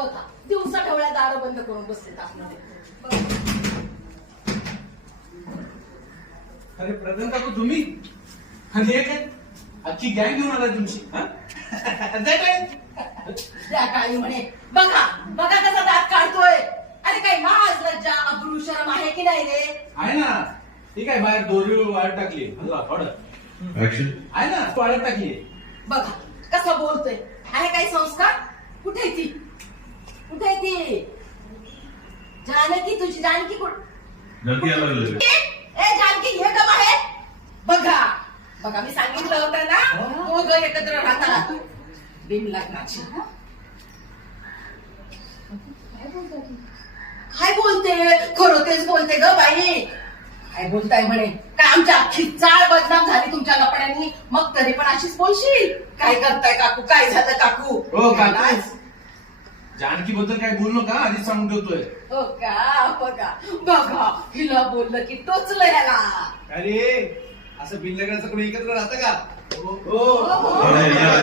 बघा दिवसा ढवळ्या दार बंद करून बसलेत आतमध्ये. अरे प्रधान काकू तुम्ही आणि हे काय अख्खी गँग घेऊन आलाय तुमची हा? जाय काय? त्या काळी म्हणे बघा बघा कसा दात काढतोय. अरे काही लाज लज्जा अब्रू शरम आहे की नाही रे? आहे ना ठीक आहे बाहेर दोरी वाळत टाकली ऍक्शन. आहे ना वाळत टाकली. बघा कसा बोलतोय. आहे काही संस्कार? कुठे आहे ती? कुठे आहे ती? जानकी तुझी जानकी नक्की यायला लागलं. ए जानकी हे का बाहेर? बघा बघा मी सांगितलं होतं ना दोघं एकत्र राहतात बिन लग्नाची. काय बोलते? खरं तेच बोलते ग बाई. काय बोलताय म्हणे काय आमच्या अख्खी चाळ बदनाम झाली तुमच्या लपड्यांनी. मग तरी पण अशीच बोलशील? काय करताय काकू? काय झालं काकू? हो काकू जानकी बद्दल काय बोलू नका आधीच सांगून ठेवतोय. हो का? बघा बघा हिला बोललं की टोचलं ह्याला. अरे असं बिनलग्नाचं कोणी एकत्र राहतं का? हो अरे या